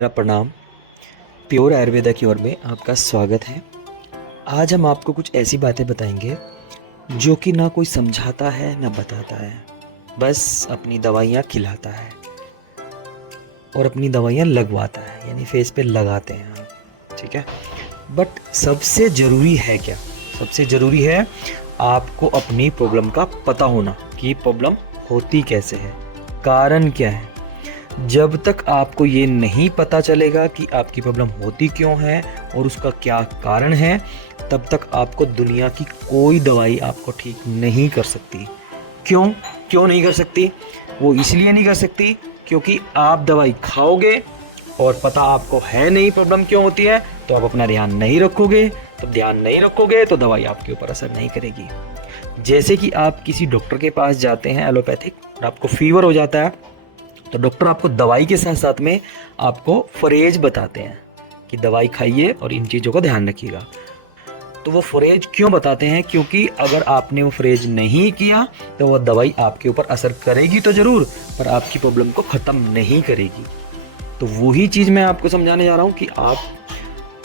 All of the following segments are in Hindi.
मेरा प्रणाम। प्योर आयुर्वेदा की ओर में आपका स्वागत है। आज हम आपको कुछ ऐसी बातें बताएंगे जो कि ना कोई समझाता है ना बताता है, बस अपनी दवाइयाँ खिलाता है और अपनी दवाइयाँ लगवाता है, यानी फेस पे लगाते हैं आप। ठीक है, बट सबसे ज़रूरी है क्या? सबसे ज़रूरी है आपको अपनी प्रॉब्लम का पता होना कि प्रॉब्लम होती कैसे है, कारण क्या है। जब तक आपको ये नहीं पता चलेगा कि आपकी प्रॉब्लम होती क्यों है और उसका क्या कारण है, तब तक आपको दुनिया की कोई दवाई आपको ठीक नहीं कर सकती। क्यों क्यों नहीं कर सकती? वो इसलिए नहीं कर सकती क्योंकि आप दवाई खाओगे और पता आपको है नहीं प्रॉब्लम क्यों होती है, तो आप अपना ध्यान नहीं रखोगे। तो ध्यान नहीं रखोगे तो दवाई आपके ऊपर असर नहीं करेगी। जैसे कि आप किसी डॉक्टर के पास जाते हैं एलोपैथिक, और आपको फीवर हो जाता है, तो डॉक्टर आपको दवाई के साथ साथ में आपको फरेज बताते हैं कि दवाई खाइए और इन चीज़ों का ध्यान रखिएगा। तो वो फरेज क्यों बताते हैं? क्योंकि अगर आपने वो फरेज नहीं किया तो वो दवाई आपके ऊपर असर करेगी तो ज़रूर, पर आपकी प्रॉब्लम को ख़त्म नहीं करेगी। तो वही चीज़ मैं आपको समझाने जा रहा हूँ कि आप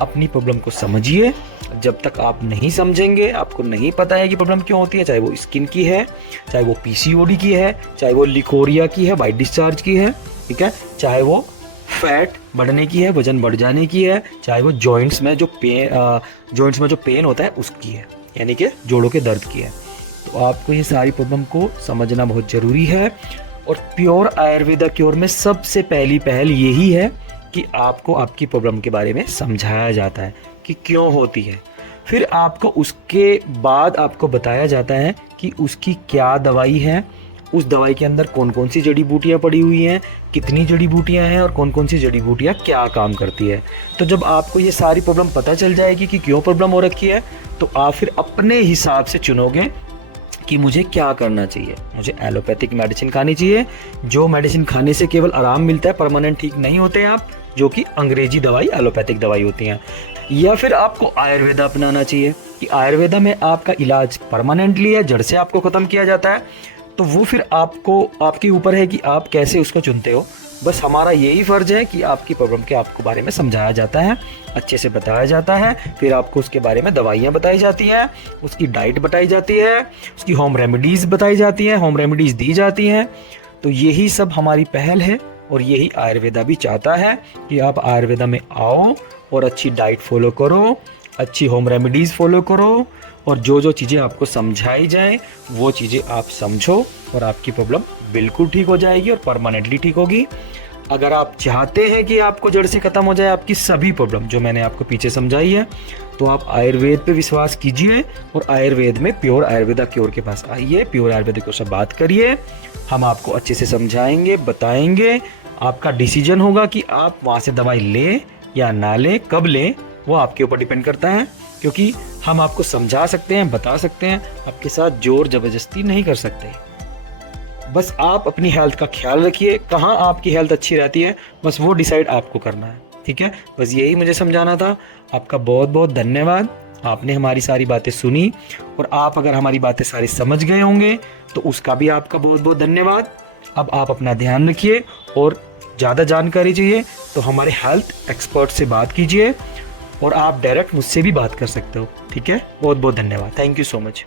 अपनी प्रॉब्लम को समझिए। जब तक आप नहीं समझेंगे, आपको नहीं पता है कि प्रॉब्लम क्यों होती है, चाहे वो स्किन की है, चाहे वो पीसीओडी की है, चाहे वो लिकोरिया की है, वाइट डिस्चार्ज की है, ठीक है, चाहे वो फैट बढ़ने की है, वजन बढ़ जाने की है, चाहे वो जॉइंट्स में जो पेन होता है उसकी है, यानी कि जोड़ों के दर्द की है। तो आपको ये सारी प्रॉब्लम को समझना बहुत ज़रूरी है। और प्योर आयुर्वेदा क्योर में सबसे पहली पहल यही है कि आपको आपकी प्रॉब्लम के बारे में समझाया जाता है कि क्यों होती है। फिर आपको उसके बाद आपको बताया जाता है कि उसकी क्या दवाई है, उस दवाई के अंदर कौन कौन सी जड़ी बूटियाँ पड़ी हुई हैं, कितनी जड़ी बूटियाँ हैं और कौन कौन सी जड़ी बूटियाँ क्या काम करती है। तो जब आपको ये सारी प्रॉब्लम पता चल जाएगी कि क्यों प्रॉब्लम हो रखी है, तो आप फिर अपने हिसाब से चुनोगे कि मुझे क्या करना चाहिए। मुझे एलोपैथिक मेडिसिन खानी चाहिए, जो मेडिसिन खाने से केवल आराम मिलता है, परमानेंट ठीक नहीं होते आप, जो कि अंग्रेजी दवाई एलोपैथिक दवाई होती हैं। या फिर आपको आयुर्वेदा अपनाना चाहिए कि आयुर्वेदा में आपका इलाज परमानेंटली है, जड़ से आपको ख़त्म किया जाता है। तो वो फिर आपको, आपके ऊपर है कि आप कैसे उसको चुनते हो। बस हमारा यही फ़र्ज़ है कि आपकी प्रॉब्लम के आपको बारे में समझाया जाता है, अच्छे से बताया जाता है, फिर आपको उसके बारे में दवाइयाँ बताई जाती हैं, उसकी डाइट बताई जाती है, उसकी होम रेमेडीज़ बताई जाती हैं, होम रेमेडीज़ दी जाती हैं। तो यही सब हमारी पहल है और यही आयुर्वेदा भी चाहता है कि आप आयुर्वेदा में आओ और अच्छी डाइट फॉलो करो, अच्छी होम रेमेडीज़ फॉलो करो, और जो जो चीज़ें आपको समझाई जाएं वो चीज़ें आप समझो और आपकी प्रॉब्लम बिल्कुल ठीक हो जाएगी और परमानेंटली ठीक होगी। अगर आप चाहते हैं कि आपको जड़ से ख़त्म हो जाए आपकी सभी प्रॉब्लम जो मैंने आपको पीछे समझाई है, तो आप आयुर्वेद पे विश्वास कीजिए और आयुर्वेद में प्योर आयुर्वेदा क्योर के पास आइए, प्योर आयुर्वेदा क्योर से बात करिए। हम आपको अच्छे से समझाएंगे, बताएंगे। आपका डिसीजन होगा कि आप वहाँ से दवाई लें या ना लें, कब लें, वो आपके ऊपर डिपेंड करता है। क्योंकि हम आपको समझा सकते हैं, बता सकते हैं, आपके साथ जोर ज़बरदस्ती नहीं कर सकते। बस आप अपनी हेल्थ का ख्याल रखिए, कहाँ आपकी हेल्थ अच्छी रहती है बस वो डिसाइड आपको करना है। ठीक है, बस यही मुझे समझाना था। आपका बहुत बहुत धन्यवाद, आपने हमारी सारी बातें सुनी, और आप अगर हमारी बातें सारी समझ गए होंगे तो उसका भी आपका बहुत बहुत धन्यवाद। अब आप अपना ध्यान रखिए, और ज़्यादा जानकारी चाहिए तो हमारे हेल्थ एक्सपर्ट से बात कीजिए, और आप डायरेक्ट मुझसे भी बात कर सकते हो। ठीक है, बहुत बहुत धन्यवाद, थैंक यू सो मच।